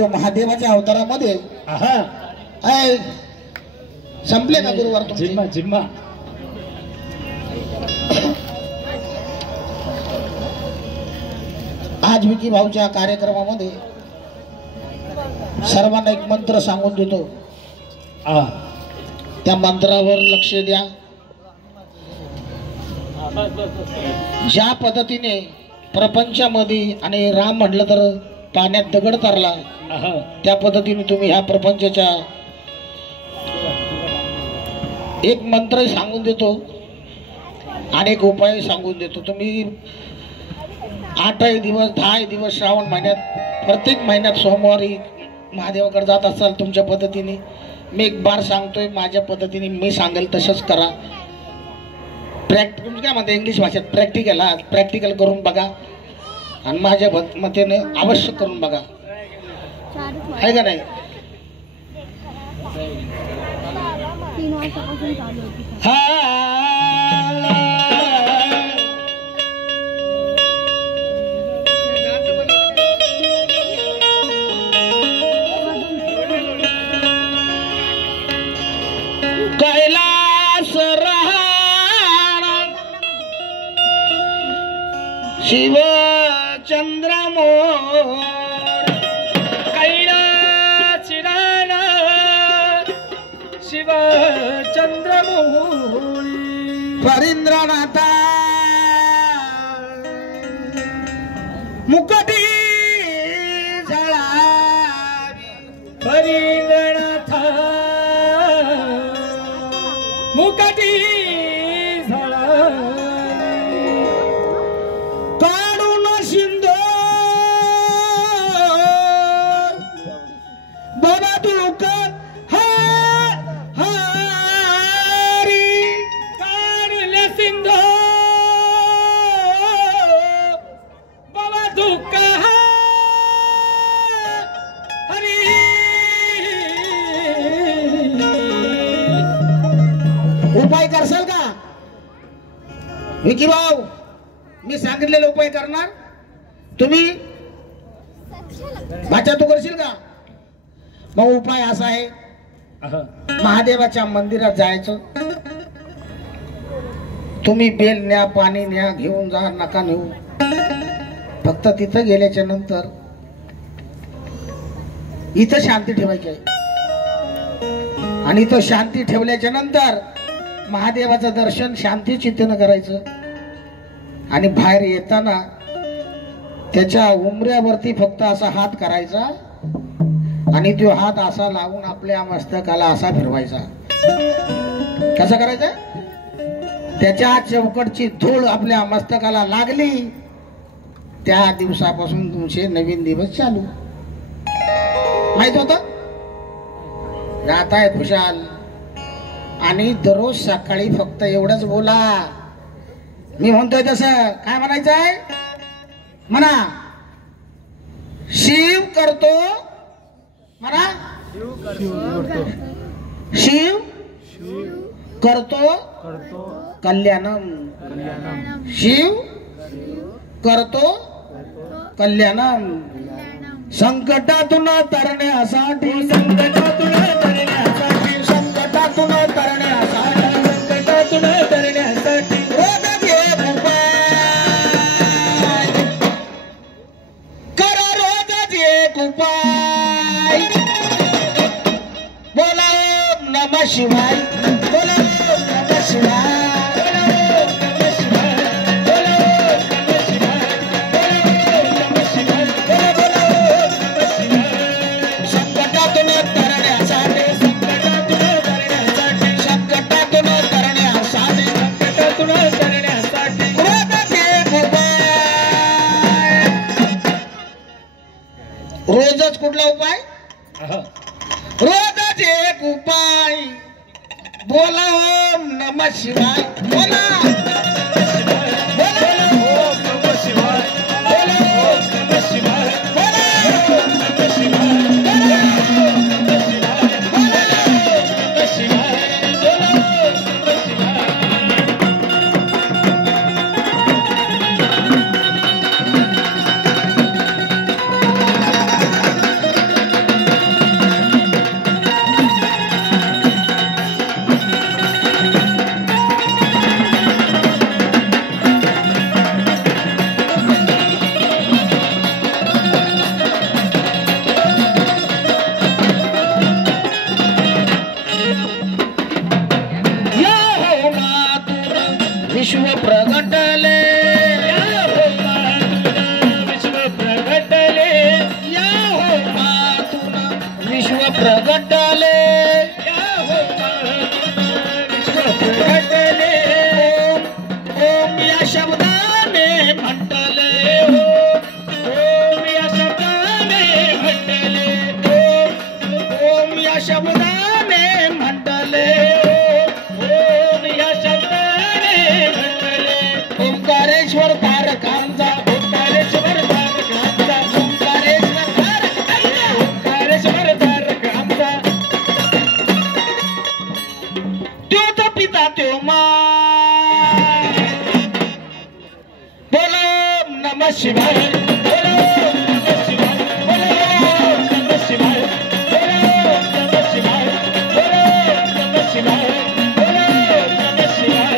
तो महादेवाच्या अवतारामध्ये संपले का गुरुवार तुमचे? जिम्मा जिम्मा आज विकी भाऊच्या कार्यक्रमामध्ये सर्वांना एक मंत्र सांगून देतो. त्या मंत्रावर लक्ष द्या. ज्या पद्धतीने प्रपंचामध्ये आणि राम म्हटलं तर पाण्यात दगड तरला त्या पद्धतीने तुम्ही ह्या प्रपंचाच्या एक मंत्र सांगून देतो आणि एक उपाय सांगून देतो. तुम्ही 8 दिवस 10 दिवस श्रावण महिन्यात प्रत्येक महिन्यात सोमवारी महादेवाकडे जात असाल तुमच्या पद्धतीने, मी एक बार सांगतोय माझ्या पद्धतीने मी सांगेल तसंच करा. तुम्ही काय म्हणता इंग्लिश भाषेत प्रॅक्टिकल करून बघा आणि माझ्या मतेने अवश्य करून बघा, आहे का नाही? कैलास शिव चंद्र मोर कैलास राणा शिव चंद्र मोर फरींद्रनाथा मुकटी झळा फरींद्रनाथा मुकटी झळा काढून शिंदो बाबा दुःख हरी काढले सिंधो बाबा दुःख हरी. उपाय करसाल का विकी भाऊ? मी सांगितलेले उपाय करणार तुम्ही? भाच्या तू करशील का? मग उपाय असा आहे, महादेवाच्या मंदिरात जायचं. तुम्ही बेल न्या, पाणी न्या, घेऊन जा, नका नेऊ. फक्त तिथं गेल्याच्या नंतर इथं शांती ठेवायची आहे आणि इथं शांती ठेवल्याच्या नंतर महादेवाचं दर्शन शांती चित्तेनं करायचं आणि बाहेर येताना त्याच्या उमऱ्यावरती फक्त असा हात करायचा आणि तो हात असा लावून आपल्या मस्तकाला असा फिरवायचा. कसा करायचा? त्याच्या चौकटची धूळ आपल्या मस्तकाला लागली त्या दिवसापासून तुमचे नवीन दिवस चालू. माहित होत? जाताय खुशाल. आणि दररोज सकाळी फक्त एवढंच बोला, मी म्हणतोय तसं. काय म्हणायचंय? म्हणा शिव करतो, म्हणा शिव करतो कल्याणम. शिव करतो कल्याणम. संकटातून तरण्यासाठी, संकटातून तरण्यासाठी, संकटातून तरण्यासाठी, संकटातून तरण्यासाठी रोज एक उपाय करा, रोजच एक उपाय. बोला ओम नमः शिवाय, बोला ओम नमः शिवाय. रोजच कुठला उपाय? रोजच एक उपाय. बोला ओम नमः शिवाय, बोला प्रगटले प्रगटले ओम या शब्दाने म्हटले ओम या शब्दाने म्हटले ओम या शब्दाने म्हटले ओम या शब्दाने म्हटले ओंकारेश्वर तारकांचा ओंकारेश्वर तारकांचा ओंकारेश्वर तारकांचा ओंकारेश्वर तारकांचा त्यो तो पिता त्यो मा बोलो नमः शिवाय बोलो नमः शिवाय बोलो नमः शिवाय बोलो नमः शिवाय बोलो नमः शिवाय बोलो नमः शिवाय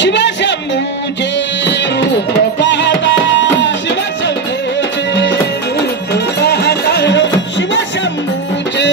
शिवशंभूचे रूप पाहता शिवशंभूचे रूप पाहता शिवशंभूचे